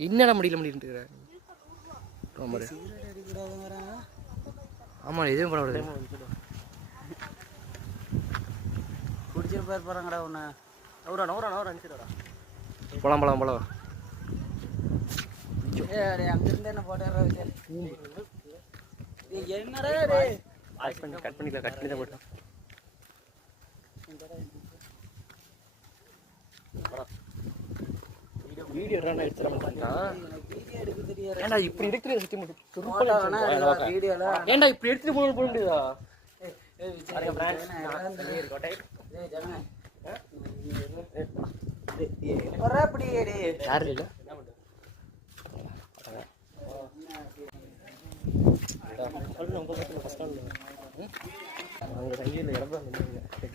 என்னடா முடியல முடியல ரொம்ப சிகரெட் அடிக்கூடாதுங்கிறாங்க ஆமாம் எதுவும் பண்ணக்கூடாது குடிச்சிருப்பாரு போகிறாங்கடா உன்னை. நவுரா நவுரா நவுரா அனுப்பிச்சுடா போலாம் போலாம் போலாம் அங்கிருந்து என்ன போட்டுற என்னடா பண்ணி கட் பண்ணிக்கலாம் கட் பண்ணி தான் போட்டோம். வீடியோ எனக்கு வீடியோ எடுக்க தெரியாது ஏன்டா இப்படி எடுத்துட்டு சுத்தி மட்டும்? ஏன்டா இப்படி எடுத்துட்டு முடியுதா? அப்படி டேய் யாரு இல்ல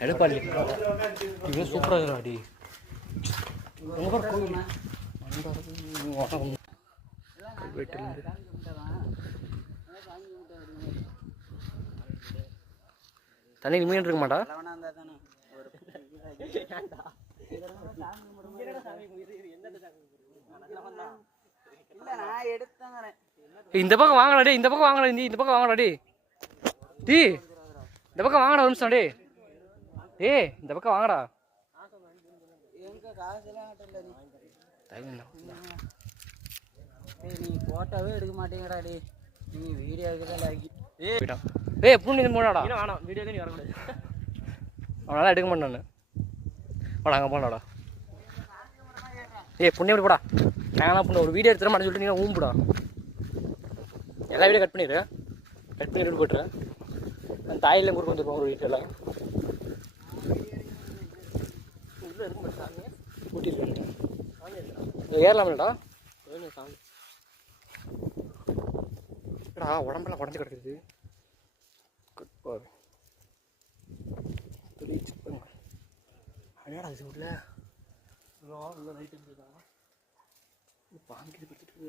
எடப்பாடி. இவ்வளோ சூப்பராக இருக்கிறா அடி எங்க பாரு தண்ணி நிம்மதி இருக்க மாட்டா? இந்த பக்கம் வாங்கடா இந்த பக்கம் வாங்கடா நீ இந்த பக்கம் வாங்கடா டேய். டீ இந்த பக்கம் வாங்கடா ஒரு நிமிஷம் டேய். டேய் இந்த பக்கம் வாங்கடா. ஏய் நீ போட்டோவே எடுக்க மாட்டேங்கடா டேய். நீ வீடியோ எடுக்கதான் லாக்கி போயிட்டான் டேய் புண்ணு மூடாடா இன்னும் வேணாம். வீடியோ நீ வரக்கூடாது அவனால எடுக்க மாட்டான் வாடா அங்கே போனாடா ஏய் புண்ணி எப்படி போடா. நான் பண்ண ஒரு வீடியோ எடுத்துட மாட்டேன்னு சொல்லிட்டு நீ ஊம்புடா. எல்லா வீடியோ கட் பண்ணிடு கட் பண்ணி எடுத்து போட்டுரு. அந்த தாயில கொடுக்க வந்துருப்போம் ஒரு வீட்டில். கூட்டிட்டு சாமி. இருக்கா ஏறலாம்லடா சாமி. டா உடம்பெல்லாம் உடஞ்சி கிடக்குது. அடையாடா இது உள்ள. பாங்கிட்டு படுத்துட்டு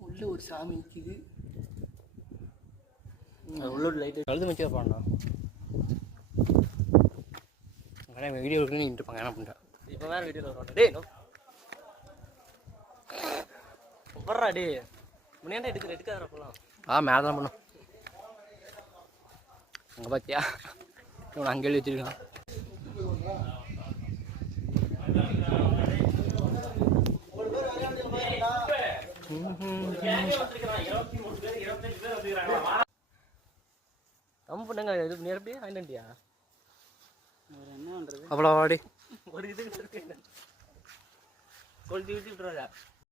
உள்ள ஒரு சாமி நிற்கிது உள்ள ஒரு லைட் கழுது மிச்சா பாடா அங்கே வீடியோ எடுக்கணும் நீ இருப்பாங்க. என்ன பண்ணுறேன் இப்போ வேற டேய் நோ. வர்றா டேய் முன்னாடி எடுக்கிற எடுக்காதடா போலாம். ஆ மேலே பண்ணும் அங்கே பார்த்தியா இவனை அங்கே எழுதி வச்சிருக்கான். கம் பண்ணுங்க இது என்ன பண்றது? அவ்வளோ ஒரு இது இருக்கு. கொளுத்தி ஊற்றி விட்டுறாதா.